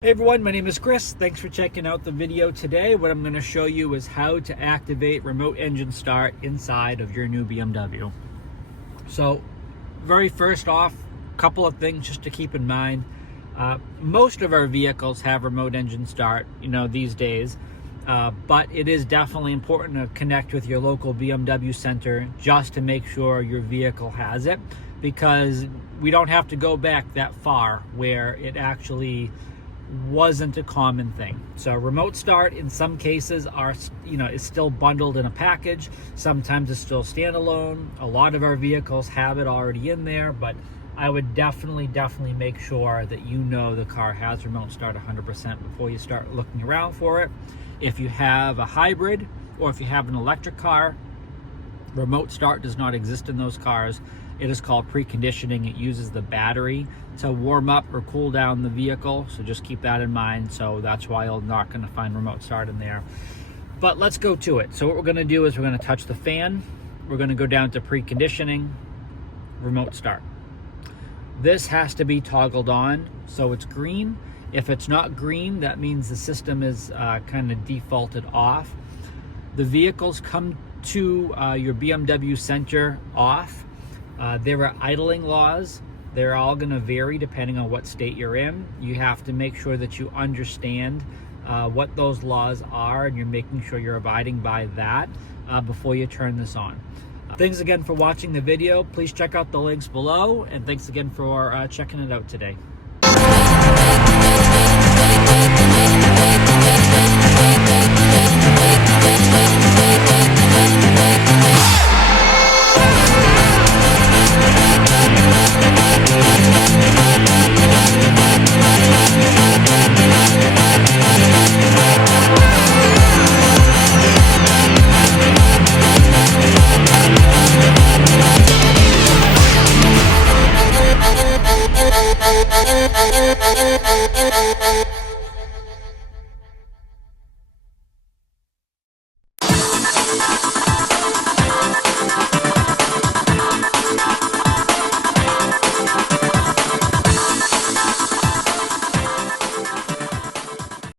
Hey everyone, my name is Chris. Thanks for checking out the video today. What I'm going to show you is how to activate remote engine start inside of your new BMW. So very first off, a couple of things just to keep in mind. Most of our vehicles have remote engine start, these days, but it is definitely important to connect with your local BMW center just to make sure your vehicle has it, because we don't have to go back that far where it actually wasn't a common thing. So remote start in some cases is still bundled in a package. Sometimes it's still standalone. A lot of our vehicles have it already in there, but I would definitely make sure that the car has remote start 100% before you start looking around for it. If you have a hybrid or if you have an electric car, remote start does not exist in those cars. It is called preconditioning. It uses the battery to warm up or cool down the vehicle, so just keep that in mind. So that's why you're not going to find remote start in there. But let's go to it. So what we're going to do is we're going to touch the fan. We're going to go down to preconditioning, remote start. This has to be toggled on, so it's green. If it's not green, that means the system is kind of defaulted off. The vehicles come to your BMW center off. There are idling laws. They're all going to vary depending on what state you're in. You have to make sure that you understand what those laws are, and you're making sure you're abiding by that before you turn this on. Thanks again for watching the video. Please check out the links below, and thanks again for checking it out today. Thank you.